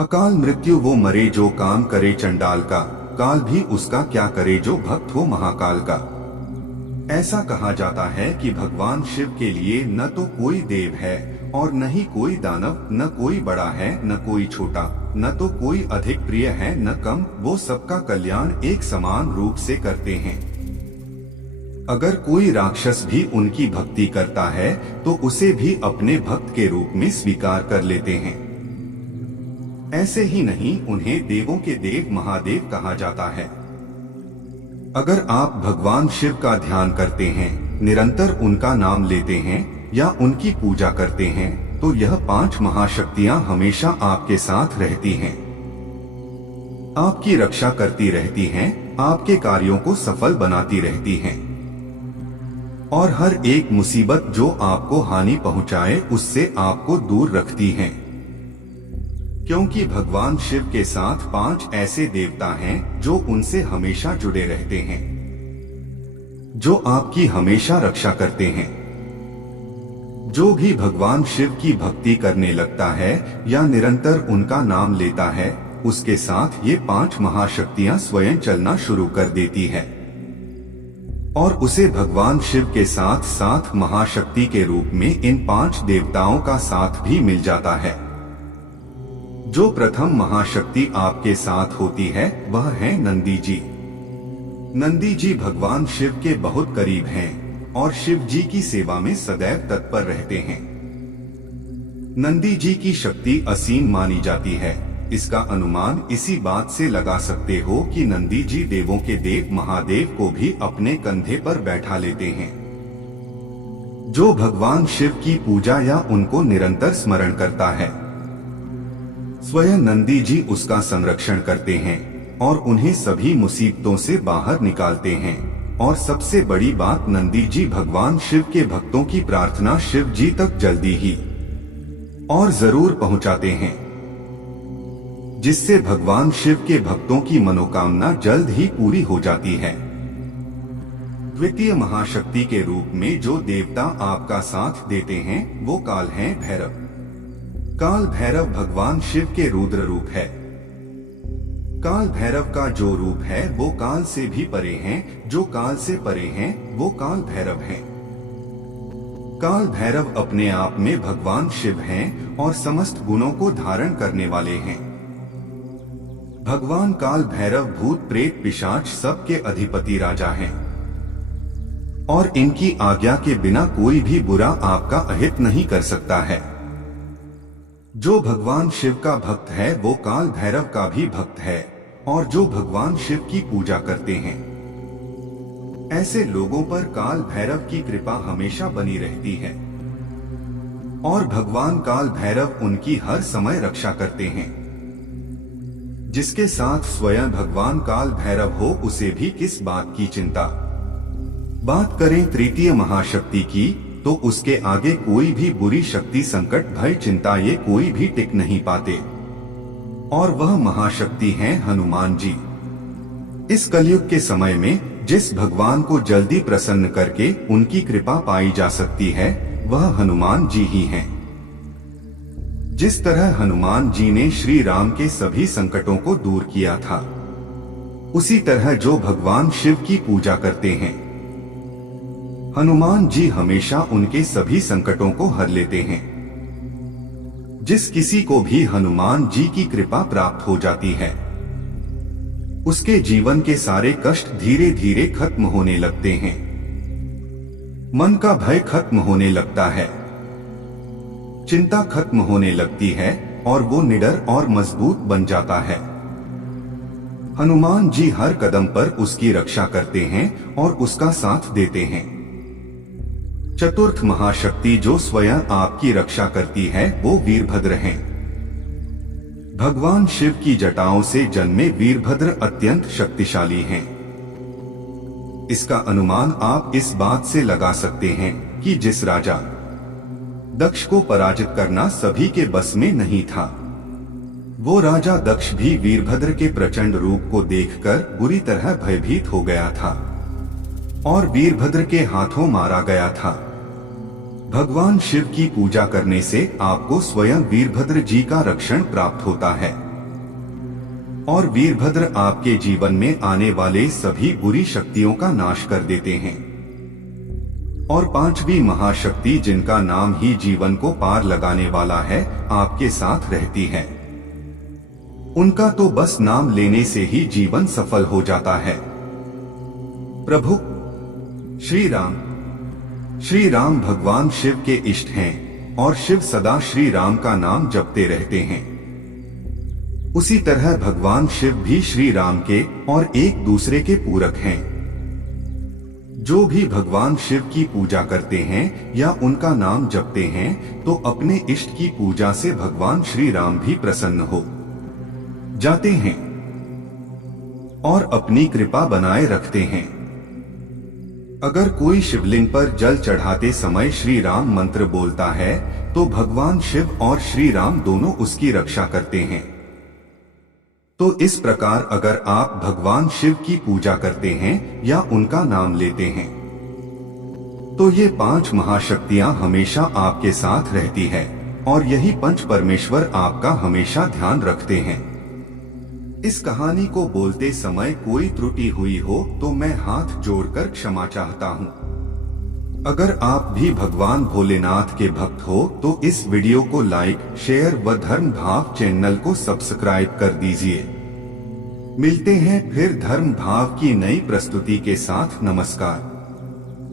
अकाल मृत्यु वो मरे जो काम करे चंडाल का, काल भी उसका क्या करे जो भक्त हो महाकाल का। ऐसा कहा जाता है कि भगवान शिव के लिए न तो कोई देव है और न ही कोई दानव, न कोई बड़ा है न कोई छोटा, न तो कोई अधिक प्रिय है न कम, वो सबका कल्याण एक समान रूप से करते हैं। अगर कोई राक्षस भी उनकी भक्ति करता है तो उसे भी अपने भक्त के रूप में स्वीकार कर लेते हैं। ऐसे ही नहीं, उन्हें देवों के देव महादेव कहा जाता है। अगर आप भगवान शिव का ध्यान करते हैं, निरंतर उनका नाम लेते हैं या उनकी पूजा करते हैं, तो यह 5 महाशक्तियां हमेशा आपके साथ रहती हैं, आपकी रक्षा करती रहती हैं, आपके कार्यों को सफल बनाती रहती हैं और हर एक मुसीबत जो आपको हानि पहुंचाए उससे आपको दूर रखती हैं। क्योंकि भगवान शिव के साथ 5 ऐसे देवता हैं जो उनसे हमेशा जुड़े रहते हैं, जो आपकी हमेशा रक्षा करते हैं। जो भी भगवान शिव की भक्ति करने लगता है या निरंतर उनका नाम लेता है, उसके साथ ये 5 महाशक्तियां स्वयं चलना शुरू कर देती है और उसे भगवान शिव के साथ साथ महाशक्ति के रूप में इन 5 देवताओं का साथ भी मिल जाता है। जो प्रथम महाशक्ति आपके साथ होती है वह है नंदी जी। नंदी जी भगवान शिव के बहुत करीब हैं और शिव जी की सेवा में सदैव तत्पर रहते हैं। नंदी जी की शक्ति असीम मानी जाती है। इसका अनुमान इसी बात से लगा सकते हो कि नंदी जी देवों के देव महादेव को भी अपने कंधे पर बैठा लेते हैं। जो भगवान शिव की पूजा या उनको निरंतर स्मरण करता है, स्वयं नंदी जी उसका संरक्षण करते हैं और उन्हें सभी मुसीबतों से बाहर निकालते हैं। और सबसे बड़ी बात, नंदी जी भगवान शिव के भक्तों की प्रार्थना शिव जी तक जल्दी ही और जरूर पहुंचाते हैं, जिससे भगवान शिव के भक्तों की मनोकामना जल्द ही पूरी हो जाती है। द्वितीय महाशक्ति के रूप में जो देवता आपका साथ देते हैं वो काल हैं भैरव। काल भैरव भगवान शिव के रुद्र रूप है। काल भैरव का जो रूप है वो काल से भी परे हैं, जो काल से परे हैं वो काल भैरव हैं। काल भैरव अपने आप में भगवान शिव हैं और समस्त गुणों को धारण करने वाले हैं। भगवान काल भैरव भूत प्रेत पिशाच सबके अधिपति राजा हैं और इनकी आज्ञा के बिना कोई भी बुरा आपका अहित नहीं कर सकता है। जो भगवान शिव का भक्त है वो काल भैरव का भी भक्त है और जो भगवान शिव की पूजा करते हैं, ऐसे लोगों पर काल भैरव की कृपा हमेशा बनी रहती है और भगवान काल भैरव उनकी हर समय रक्षा करते हैं। जिसके साथ स्वयं भगवान काल भैरव हो उसे भी किस बात की चिंता। बात करें तृतीय महाशक्ति की, तो उसके आगे कोई भी बुरी शक्ति, संकट, भय, चिंता ये कोई भी टिक नहीं पाते और वह महाशक्ति हैं हनुमान जी। इस कलयुग के समय में जिस भगवान को जल्दी प्रसन्न करके उनकी कृपा पाई जा सकती है वह हनुमान जी ही हैं। जिस तरह हनुमान जी ने श्री राम के सभी संकटों को दूर किया था, उसी तरह जो भगवान शिव की पूजा करते हैं, हनुमान जी हमेशा उनके सभी संकटों को हर लेते हैं। जिस किसी को भी हनुमान जी की कृपा प्राप्त हो जाती है, उसके जीवन के सारे कष्ट धीरे धीरे खत्म होने लगते हैं। मन का भय खत्म होने लगता है, चिंता खत्म होने लगती है और वो निडर और मजबूत बन जाता है। हनुमान जी हर कदम पर उसकी रक्षा करते हैं और उसका साथ देते हैं। चतुर्थ महाशक्ति जो स्वयं आपकी रक्षा करती है वो वीरभद्र हैं। भगवान शिव की जटाओं से जन्मे वीरभद्र अत्यंत शक्तिशाली हैं। इसका अनुमान आप इस बात से लगा सकते हैं कि जिस राजा दक्ष को पराजित करना सभी के बस में नहीं था, वो राजा दक्ष भी वीरभद्र के प्रचंड रूप को देखकर बुरी तरह भयभीत हो गया था और वीरभद्र के हाथों मारा गया था। भगवान शिव की पूजा करने से आपको स्वयं वीरभद्र जी का रक्षण प्राप्त होता है। और वीरभद्र आपके जीवन में आने वाले सभी बुरी शक्तियों का नाश कर देते हैं। और पांचवी महाशक्ति, जिनका नाम ही जीवन को पार लगाने वाला है, आपके साथ रहती है। उनका तो बस नाम लेने से ही जीवन सफल हो जाता है। प्रभु श्री राम। श्री राम भगवान शिव के इष्ट हैं और शिव सदा श्री राम का नाम जपते रहते हैं। उसी तरह भगवान शिव भी श्री राम के और एक दूसरे के पूरक हैं। जो भी भगवान शिव की पूजा करते हैं या उनका नाम जपते हैं तो अपने इष्ट की पूजा से भगवान श्री राम भी प्रसन्न हो जाते हैं और अपनी कृपा बनाए रखते हैं। अगर कोई शिवलिंग पर जल चढ़ाते समय श्री राम मंत्र बोलता है तो भगवान शिव और श्री राम दोनों उसकी रक्षा करते हैं। तो इस प्रकार अगर आप भगवान शिव की पूजा करते हैं या उनका नाम लेते हैं तो ये 5 महाशक्तियां हमेशा आपके साथ रहती है और यही पंच परमेश्वर आपका हमेशा ध्यान रखते हैं। इस कहानी को बोलते समय कोई त्रुटि हुई हो तो मैं हाथ जोड़कर क्षमा चाहता हूँ। अगर आप भी भगवान भोलेनाथ के भक्त हो तो इस वीडियो को लाइक, शेयर व धर्म भाव चैनल को सब्सक्राइब कर दीजिए। मिलते हैं फिर धर्म भाव की नई प्रस्तुति के साथ। नमस्कार।